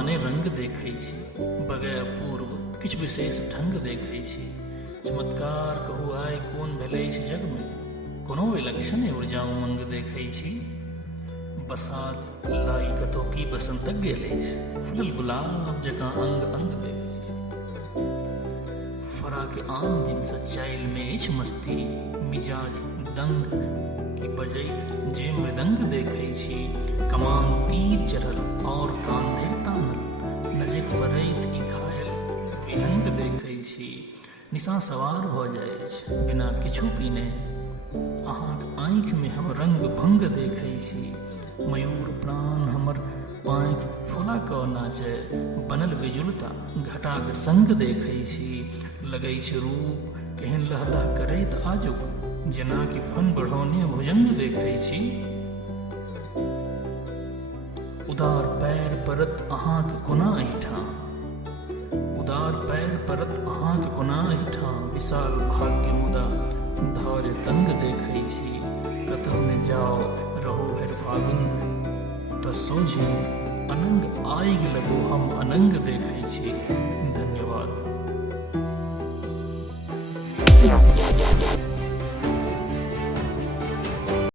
माने रंग देखै छी, बगै पूर्व किछु विशेष ढंग देखै छी। चमत्कार कहू आइ कोन भेलै इस जग में, कोनो विलक्षण ऊर्जा उमंग देखै छी। बसात लाई कतौ की बसंतक गेल अछि, फुलल गुलाब जकाँ अंग अंग देखै छी। फरा के आन दिन सँ चालि में अछि मस्ती, मिजाज दंग की बजैत जे मृदंग देखै छी। कमान तीर चढ़ल और कांधे तानल, नजरि पड़ैत ई घायल विहंग देखै छी। निशा सवार भऽ जाइ अछि बिना किछु पीने, अहाँक आँखि में हम रंग भंग देखै छी। मयूर प्राण हमर पाँखि फुला कऽ नाचय, बनल बिजुलता घटाक संग देखै छी। लगै छै रूप केहन लहलह करैत आजुक, जेना कि फन बढ़ौने भुजंग देखै छी। उदार पैर परत अहाँक कोना एहिठाम, उदार पैर परत अहाँक कोना एहिठाम। विशाल भाग्य मुदा धौर्य तंग देखै छी। कतहु ने जाओ रहू भरि फागुन, तऽ सोझे अनंग आइग लगो हम अनंग देखै छी। धन्यवाद।